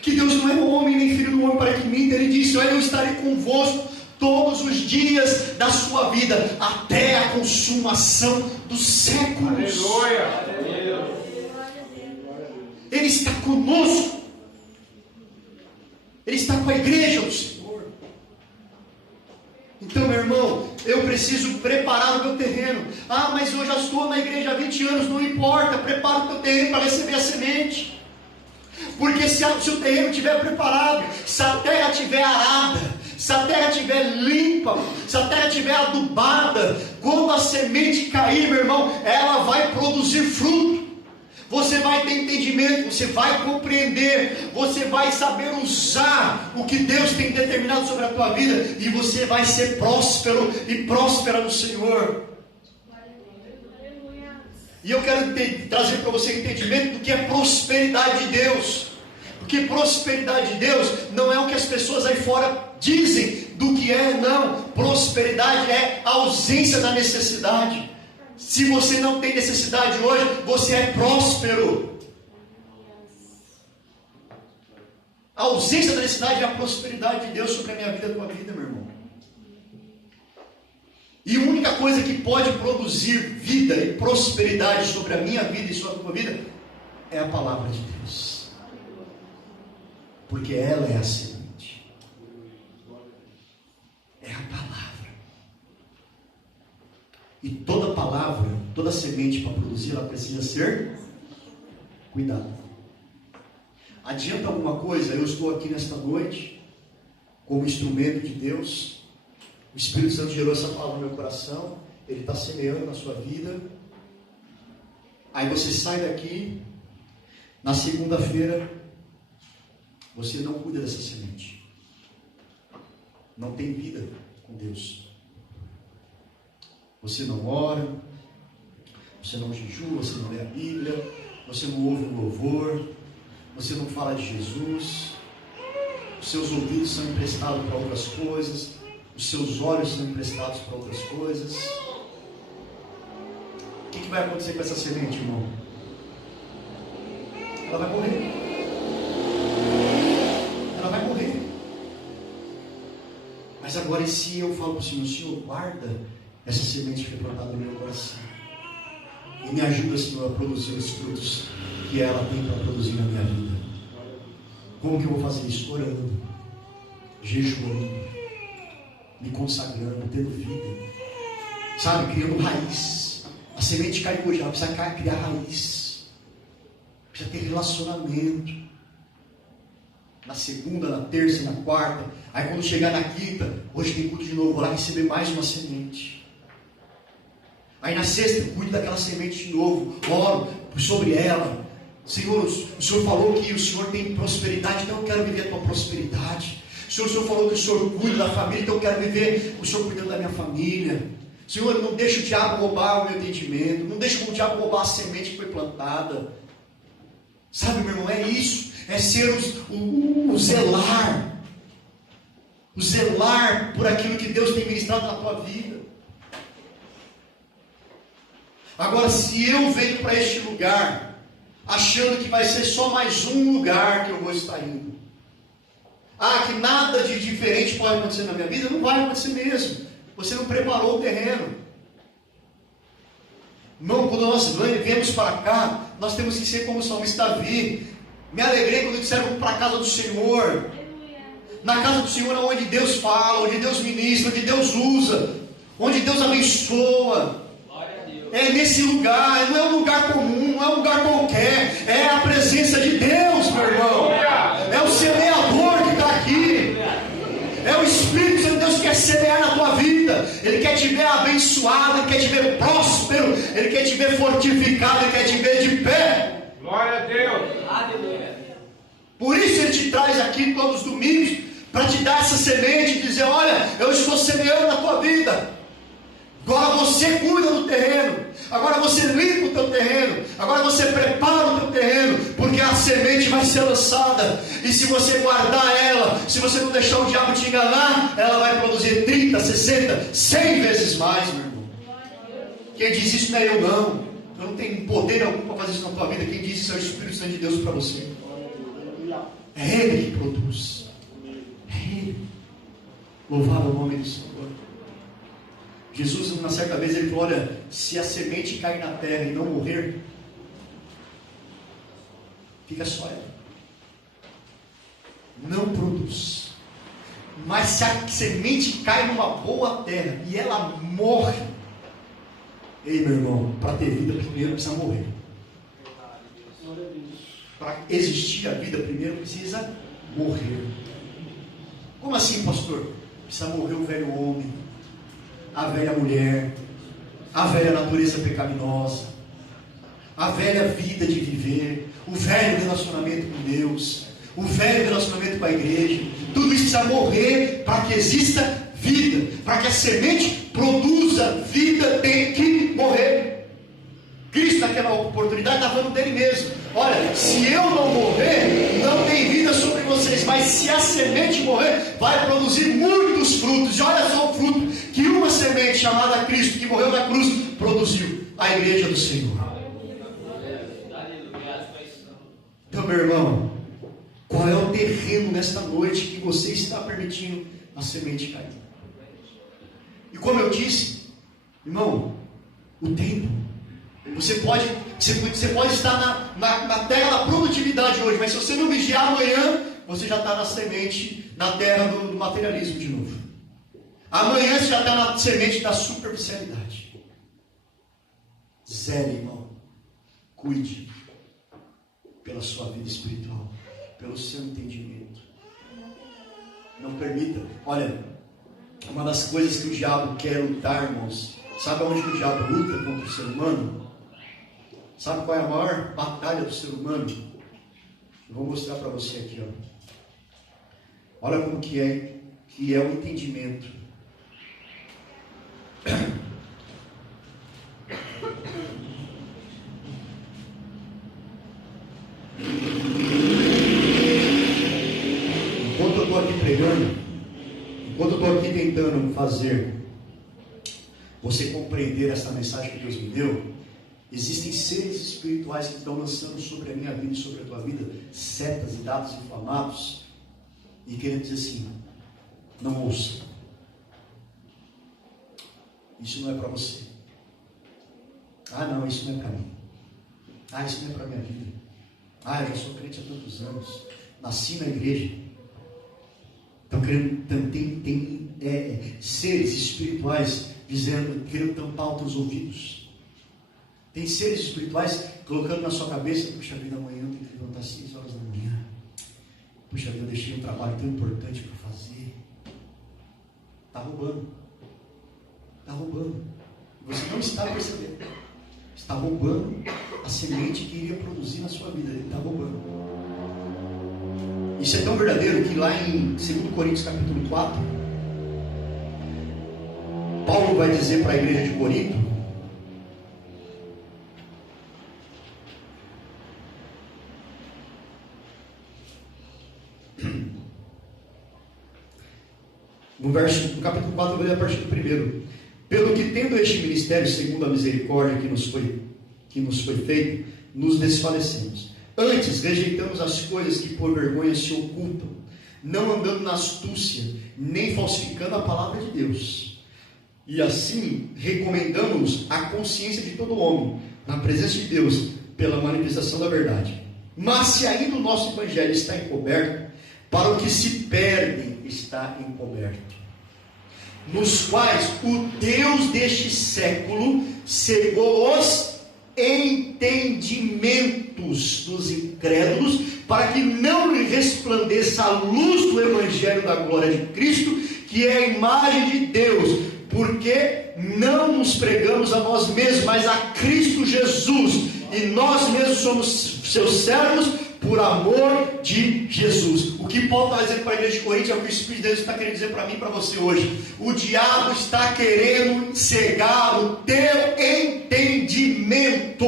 Que Deus não é um homem nem filho do homem para que minta. Ele disse: olha, eu estarei convosco todos os dias da sua vida, até a consumação dos séculos. Aleluia. Ele está conosco. Ele está com a igreja do Senhor. Então, meu irmão, eu preciso preparar o meu terreno. Ah, mas eu já estou na igreja há 20 anos. Não importa, prepara o teu terreno para receber a semente. Porque se o seu terreno estiver preparado, se a terra estiver arada, se a terra estiver limpa, se a terra estiver adubada, quando a semente cair, meu irmão, ela vai produzir fruto. Você vai ter entendimento, você vai compreender, você vai saber usar o que Deus tem determinado sobre a tua vida, e você vai ser próspero e próspera no Senhor. E eu quero trazer para você entendimento do que é prosperidade de Deus. Porque prosperidade de Deus não é o que as pessoas aí fora dizem do que é, não. Prosperidade é a ausência da necessidade. Se você não tem necessidade hoje, você é próspero. A ausência da necessidade é a prosperidade de Deus sobre a minha vida e a tua vida, meu irmão. E a única coisa que pode produzir vida e prosperidade sobre a minha vida e sobre a tua vida é a palavra de Deus. Porque ela é a semente. É a palavra. E toda palavra, toda semente para produzir, ela precisa ser cuidada. Adianta alguma coisa? Eu estou aqui nesta noite como instrumento de Deus. O Espírito Santo gerou essa palavra no meu coração. Ele está semeando na sua vida. Aí você sai daqui. Na segunda-feira você não cuida dessa semente. Não tem vida com Deus. Você não ora. Você não jejua. Você não lê a Bíblia. Você não ouve um louvor. Você não fala de Jesus. Os seus ouvidos são emprestados para outras coisas. Os seus olhos são emprestados para outras coisas. O que vai acontecer com essa semente, irmão? Ela vai morrer. Ela vai morrer. Mas agora, e se eu falo para o Senhor: Senhor, guarda essa semente que foi plantada no meu coração e me ajuda, Senhor, a produzir os frutos que ela tem para produzir na minha vida. Como que eu vou fazer isso? Orando, jejuando, me consagrando, tendo vida, sabe, criando raiz. A semente cai hoje, ela precisa criar raiz, precisa ter relacionamento. Na segunda, na terça, na quarta, aí quando chegar na quinta, hoje tem culto de novo, vou lá receber mais uma semente. Aí na sexta, eu cuido daquela semente de novo, oro sobre ela. Senhor, o Senhor falou que o Senhor tem prosperidade, então eu quero viver a tua prosperidade. O Senhor falou que o Senhor cuida da família, então eu quero viver o Senhor cuidando da minha família. Senhor, não deixa o diabo roubar o meu entendimento, não deixa o diabo roubar a semente que foi plantada. Sabe, meu irmão, é isso, é ser o zelar por aquilo que Deus tem ministrado na tua vida. Agora, se eu venho para este lugar achando que vai ser só mais um lugar que eu vou estar indo, que nada de diferente pode acontecer na minha vida, não vai acontecer mesmo. Você não preparou o terreno. Não, quando nós viemos para cá, nós temos que ser como o salmista Davi. Me alegrei quando disseram: vamos para a casa do Senhor. Na casa do Senhor é onde Deus fala, onde Deus ministra, onde Deus usa, onde Deus abençoa. É nesse lugar, não é um lugar comum, não é um lugar qualquer, é a presença de Deus, meu irmão. É o semeador que está aqui. É o Espírito Santo de Deus que quer semear na tua vida. Ele quer te ver abençoado, Ele quer te ver próspero, Ele quer te ver fortificado, Ele quer te ver de pé. Glória a Deus. Por isso Ele te traz aqui todos os domingos, para te dar essa semente e dizer: olha, eu estou semeando na tua vida. Agora você cuida do terreno, agora você limpa o teu terreno, agora você prepara o teu terreno, porque a semente vai ser lançada, e se você guardar ela, se você não deixar o diabo te enganar, ela vai produzir 30, 60, 100 vezes mais, meu irmão. Quem diz isso não é eu não, eu não tenho poder algum para fazer isso na tua vida. Quem diz isso é o Espírito Santo de Deus para você. É Ele que produz, é Ele. Louvado é o nome do Senhor. Jesus, uma certa vez, ele falou: olha, se a semente cair na terra e não morrer, fica só ela, não produz. Mas se a semente cai numa boa terra e ela morre, ei, meu irmão, para ter vida primeiro precisa morrer. Para existir a vida primeiro precisa morrer. Como assim, pastor? Precisa morrer o velho homem, a velha mulher, a velha natureza pecaminosa, a velha vida de viver, o velho relacionamento com Deus, o velho relacionamento com a igreja. Tudo isso precisa morrer para que exista vida, para que a semente produza vida. Tem que morrer. Cristo, naquela oportunidade, está falando dele mesmo: olha, se eu não morrer, não tem vida sobre vocês, mas se a semente morrer, vai produzir muitos frutos. E olha só o fruto que uma semente chamada Cristo, que morreu na cruz, produziu: a igreja do Senhor. Então, meu irmão, qual é o terreno nesta noite que você está permitindo a semente cair? E como eu disse, irmão, o tempo. Você pode estar na terra da produtividade hoje, mas se você não vigiar amanhã, você já está na semente, na terra do materialismo de novo. Amanhã você já está na semente da superficialidade. Zere, irmão. Cuide pela sua vida espiritual, pelo seu entendimento. Não permita. Olha, uma das coisas que o diabo quer lutar, irmãos, sabe onde o diabo luta contra o ser humano? Sabe qual é a maior batalha do ser humano? Eu vou mostrar para você aqui, ó. Olha como que é o entendimento. Enquanto eu estou aqui pregando, enquanto eu estou aqui tentando fazer você compreender essa mensagem que Deus me deu, existem seres espirituais que estão lançando sobre a minha vida e sobre a tua vida setas e dados inflamados e querendo dizer assim: não ouça, isso não é para você. Ah, não, isso não é para mim. Ah, isso não é para a minha vida. Ah, eu já sou crente há tantos anos, nasci na igreja. Então tem seres espirituais querendo tampar os teus ouvidos. Tem seres espirituais colocando na sua cabeça: puxa vida, amanhã eu tenho que levantar 6 horas da manhã. Puxa vida, eu deixei um trabalho tão importante para fazer. Está roubando. Está roubando. Você não está percebendo. Está roubando a semente que iria produzir na sua vida. Ele está roubando. Isso é tão verdadeiro que lá em 2 Coríntios capítulo 4, Paulo vai dizer para a igreja de Corinto: no capítulo 4, eu vou ler a partir do 1. Pelo que, tendo este ministério segundo a misericórdia que nos foi feita, nos desfalecemos. Antes, rejeitamos as coisas que por vergonha se ocultam, não andando na astúcia, nem falsificando a palavra de Deus. E assim, recomendamos a consciência de todo homem, na presença de Deus, pela manifestação da verdade. Mas se ainda o nosso evangelho está encoberto, para o que se perdem está encoberto, nos quais o Deus deste século cegou os entendimentos dos incrédulos, para que não lhe resplandeça a luz do evangelho da glória de Cristo, que é a imagem de Deus. porque não nos pregamos a nós mesmos, mas a Cristo Jesus, e nós mesmos somos seus servos por amor de Jesus. O que Paulo está dizendo para a igreja de Corinto é o que o Espírito de Deus está querendo dizer para mim e para você hoje. O diabo está querendo cegar o teu entendimento,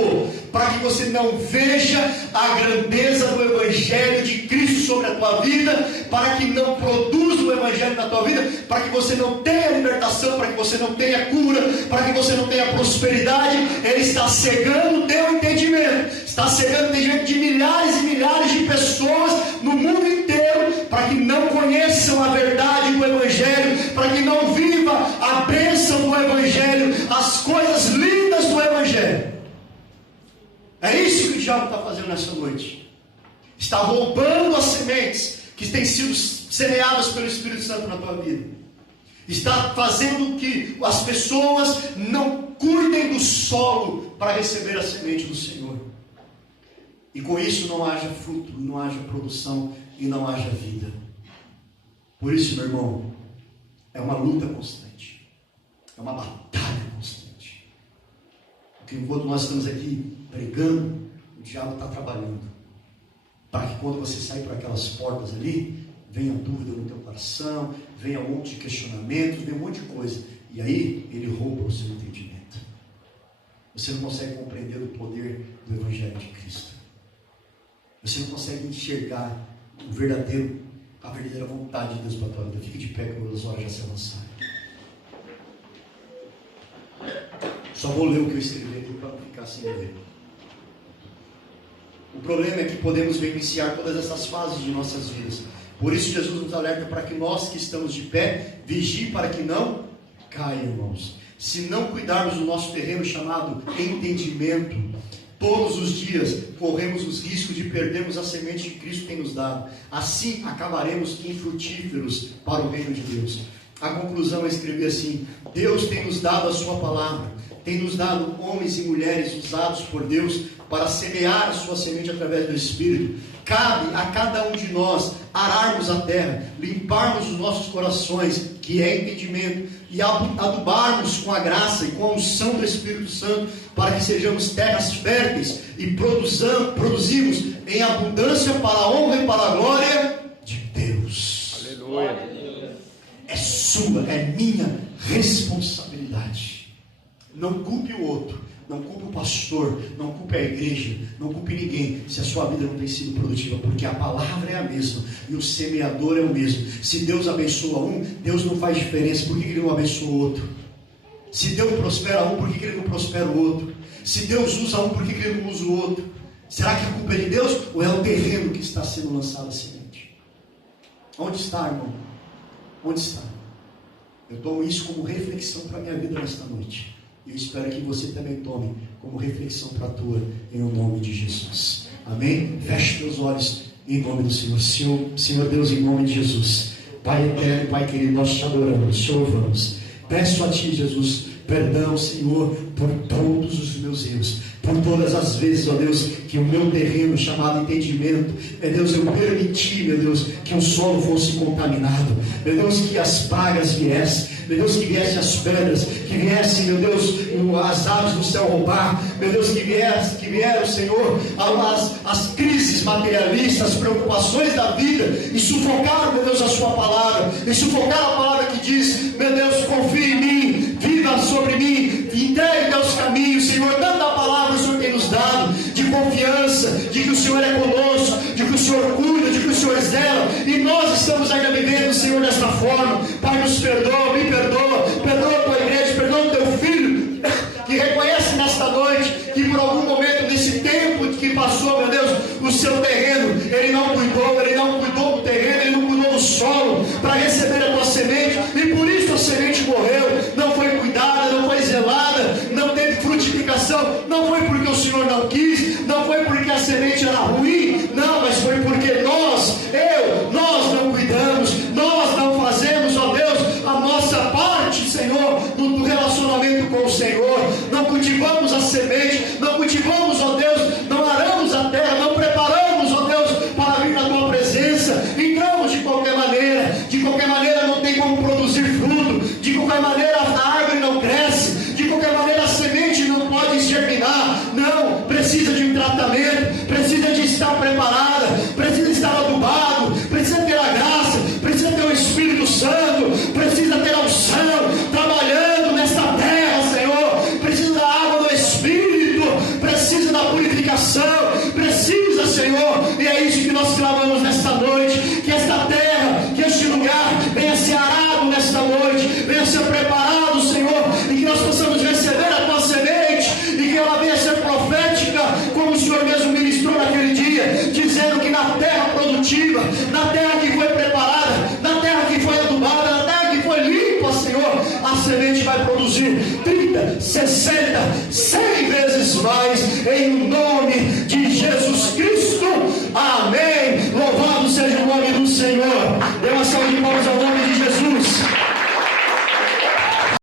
para que você não veja a grandeza do Evangelho de Cristo sobre a tua vida, para que não produza o Evangelho na tua vida, para que você não tenha libertação, para que você não tenha cura, para que você não tenha prosperidade. Ele está cegando o teu entendimento, está cegando o entendimento de milhares e milhares de pessoas no mundo inteiro, para que não conheçam a verdade do Evangelho, para que não viva a bênção do Evangelho, as coisas lindas do Evangelho. É isso que o diabo está fazendo nessa noite. Está roubando as sementes que têm sido semeadas pelo Espírito Santo na tua vida. Está fazendo que as pessoas não cuidem do solo para receber a semente do Senhor. E com isso não haja fruto, não haja produção e não haja vida. Por isso, meu irmão, é uma luta constante. É uma batalha constante. Porque enquanto nós estamos aqui pregando, o diabo está trabalhando. Para que quando você sair por aquelas portas ali, venha dúvida no teu coração, venha um monte de questionamentos, venha um monte de coisa. E aí, ele rouba o seu entendimento. Você não consegue compreender o poder do Evangelho de Cristo. Você não consegue enxergar a verdadeira vontade de Deus para a tua vida. Fique de pé quando as horas já se avançarem. Só vou ler o que eu escrevi aqui para não ficar sem ler. O problema é que podemos vivenciar todas essas fases de nossas vidas. Por isso Jesus nos alerta para que nós que estamos de pé, vigiem para que não caiam, irmãos. Se não cuidarmos do nosso terreno chamado entendimento, todos os dias corremos os riscos de perdermos a semente que Cristo tem nos dado. Assim acabaremos infrutíferos para o reino de Deus. A conclusão é escrever assim: Deus tem nos dado a sua palavra, tem nos dado homens e mulheres usados por Deus para semear a sua semente através do Espírito. Cabe a cada um de nós ararmos a terra, limparmos os nossos corações, que é entendimento, e adubarmos com a graça e com a unção do Espírito Santo, para que sejamos terras férteis e produzimos em abundância para a honra e para a glória de Deus. Aleluia. É sua, é minha responsabilidade. Não culpe o outro, não culpe o pastor, não culpe a igreja, não culpe ninguém se a sua vida não tem sido produtiva, porque a palavra é a mesma e o semeador é o mesmo. Se Deus abençoa um, Deus não faz diferença. Por que Ele não abençoa o outro? Se Deus prospera um, por que Ele não prospera o outro? Se Deus usa um, por que Ele não usa o outro? Será que a culpa é de Deus ou é o terreno que está sendo lançado a semente? Onde está, irmão? Onde está? Eu tomo isso como reflexão para a minha vida nesta noite. E eu espero que você também tome como reflexão para a tua, em nome de Jesus. Amém? Feche teus olhos em nome do Senhor. Senhor Deus, em nome de Jesus. Pai eterno, Pai querido, nós te adoramos, te louvamos. Peço a Ti, Jesus, perdão, Senhor, por todos os meus erros, por todas as vezes, ó Deus, que o meu terreno chamado entendimento, meu Deus, eu permiti, meu Deus, que o solo fosse contaminado, meu Deus, que as pragas viessem, meu Deus, que viessem as pedras, que viessem, meu Deus, as aves do céu roubar, meu Deus, que vieram, Senhor, as crises materialistas, as preocupações da vida, e sufocaram, meu Deus, a sua palavra, e sufocaram a palavra que diz, meu Deus, confie em mim, viva sobre mim, entregue teus caminhos, Senhor. Tanta palavra o Senhor tem nos dado, de confiança, de que o Senhor é conosco, de que o Senhor cuida, de que o Senhor zela, e nós estamos ainda vivendo, Senhor, desta forma. Pai, nos perdoa, me perdoa, perdoa a tua igreja, perdoa o teu filho, que reconhece nesta noite, que por algum momento desse tempo que passou, meu Deus, o seu terreno, ele não cuidou do terreno, ele não cuidou do solo, para receber a tua semente, e por isso a semente morreu, não foi cuidada, não foi zelada, não teve frutificação, não foi porque o Senhor não quis, não foi porque a semente era ruim, não, mas foi porque nós não cuidamos, nós não fazemos, ó Deus, a nossa parte, Senhor, no relacionamento com o Senhor, não cultivamos a semente, não cultivamos, ó Deus, não aramos a terra, não preparamos, ó Deus, para vir na tua presença, entramos de qualquer maneira não tem como produzir fruto, de qualquer maneira purificação, precisa, Senhor, e é isso que nós clamamos nesta noite, que esta terra, que este lugar venha ser arado nesta noite, venha ser preparado, Senhor, e que nós possamos receber a tua semente, e que ela venha ser profética, como o Senhor mesmo ministrou naquele dia, dizendo que na terra produtiva, na terra que foi preparada, na terra que foi adubada, na terra que foi limpa, Senhor, a semente vai produzir 30, 60, 100 vezes mais, em nome